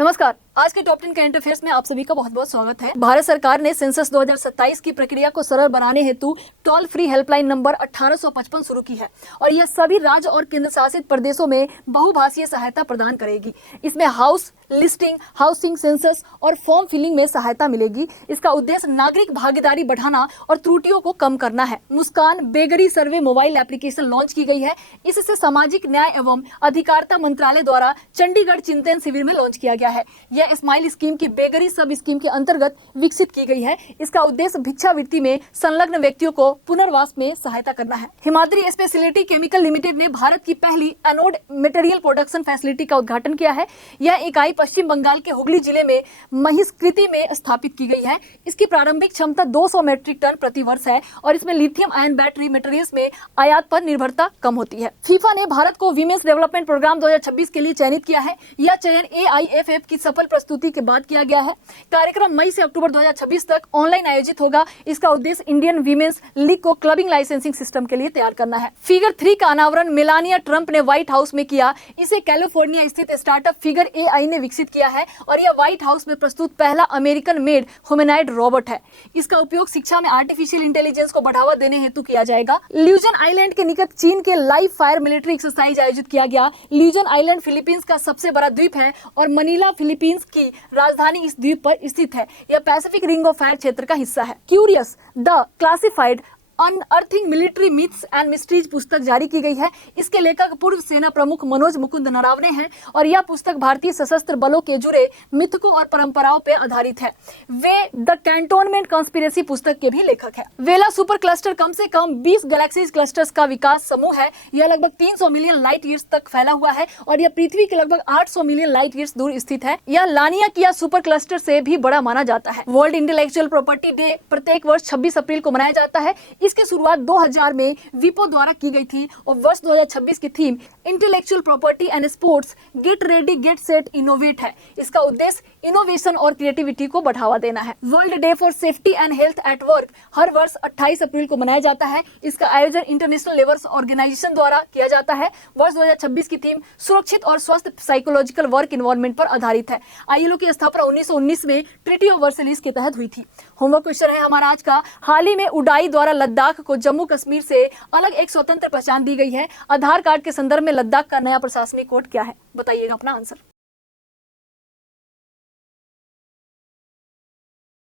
नमस्कार। आज के टॉप 10 करंट अफेयर्स में आप सभी का बहुत बहुत स्वागत है। भारत सरकार ने सेंसस 2027 की प्रक्रिया को सरल बनाने हेतु टोल फ्री हेल्पलाइन नंबर 1855 शुरू की है और यह सभी राज्य और केंद्र शासित प्रदेशों में बहुभाषीय सहायता प्रदान करेगी। इसमें हाउस लिस्टिंग, हाउसिंग सेंसस और फॉर्म फिलिंग में सहायता मिलेगी। इसका उद्देश्य नागरिक भागीदारी बढ़ाना और त्रुटियों को कम करना है। मुस्कान बेगरी सर्वे मोबाइल एप्लीकेशन लॉन्च की गई है। इससे सामाजिक न्याय एवं अधिकारिता मंत्रालय द्वारा चंडीगढ़ चिंतन शिविर में लॉन्च किया गया है। यह स्माइल स्कीम की बेगरी सब स्कीम के अंतर्गत विकसित की गई है। इसका उद्देश्य भिक्षावृत्ति में संलग्न व्यक्तियों को पुनर्वास में सहायता करना है। हिमाद्री स्पेशलिटी केमिकल लिमिटेड ने भारत की पहली एनोड मटेरियल प्रोडक्शन फैसिलिटी का उद्घाटन किया है। यह इकाई पश्चिम बंगाल के हुगली जिले में महिष्कृति में स्थापित की गई है। इसकी प्रारंभिक क्षमता 200 मीट्रिक टन प्रति वर्ष है और इसमें लिथियम आयन बैटरी मटेरियल्स में आयात पर निर्भरता कम होती है। फीफा ने भारत को वीमेंस डेवलपमेंट प्रोग्राम 2026 के लिए चयनित किया है। यह चयन AIFF की सफल प्रस्तुति के बाद किया गया है। कार्यक्रम मई से अक्टूबर 2026 तक ऑनलाइन आयोजित होगा। इसका उद्देश्य इंडियन वीमेंस लीग को क्लबिंग लाइसेंसिंग सिस्टम के लिए तैयार करना है। फिगर 3 का अनावरण मेलानिया ट्रंप ने व्हाइट हाउस में किया। इसे कैलिफोर्निया स्थित स्टार्टअप फिगर AI ने विकसित किया है और यह व्हाइट हाउस में प्रस्तुत पहला अमेरिकन मेड ह्यूमनॉइड रोबोट है। इसका उपयोग शिक्षा में आर्टिफिशियल इंटेलिजेंस को बढ़ावा देने हेतु किया जाएगा। ल्यूजन आइलैंड के निकट चीन के लाइव फायर मिलिट्री एक्सरसाइज आयोजित किया गया। ल्यूजन आइलैंड फिलीपींस का सबसे बड़ा द्वीप है और मनीला फिलीपींस की राजधानी इस द्वीप पर स्थित है। यह पैसिफिक रिंग ऑफ फायर क्षेत्र का हिस्सा है। Curious the classified unearthing military myths and mysteries पुस्तक जारी की गई है। इसके लेखक पूर्व सेना प्रमुख मनोज मुकुंद नरावने हैं और यह पुस्तक भारतीय सशस्त्र बलों के जुड़े मिथकों और परंपराओं पर आधारित है। वे द कैंटोनमेंट कॉन्स्पिरेसी पुस्तक के भी लेखक हैं। वेला सुपर क्लस्टर कम से कम 20 गैलेक्सीज क्लस्टर्स का विकास समूह है। यह लगभग 300 मिलियन लाइट ईयर्स तक फैला हुआ है और यह पृथ्वी के लगभग 800 मिलियन लाइट ईयर्स दूर स्थित है। यह लानिया किया सुपर क्लस्टर से भी बड़ा माना जाता है। वर्ल्ड इंटेलेक्चुअल प्रॉपर्टी डे प्रत्येक वर्ष 26 अप्रैल को मनाया जाता है। इसकी शुरुआत 2000 में विपो द्वारा की गई थी और वर्ष 2026 की theme intellectual property and sports get ready get set innovate है। इसका उद्देश्य इनोवेशन और क्रिएटिविटी को बढ़ावा देना है। World Day for Safety and Health at Work हर वर्ष 28 अप्रैल को मनाया जाता है। इसका आयोजन इंटरनेशनल लेबर ऑर्गेनाइजेशन द्वारा किया जाता है। वर्ष 2026 की थीम सुरक्षित और स्वस्थ साइकोलॉजिकल वर्क इन्वायरमेंट पर आधारित है। ILO की स्थापना 1919 में ट्रीटी ऑफ वर्सलिस के तहत हुई थी। होमवर्क क्वेश्चन है हमारा आज का। हाल ही में उडाई द्वारा लद्दाख को जम्मू कश्मीर से अलग एक स्वतंत्र पहचान दी गई है। आधार कार्ड के संदर्भ में लद्दाख का नया प्रशासनिक कोड क्या है? बताइएगा अपना आंसर।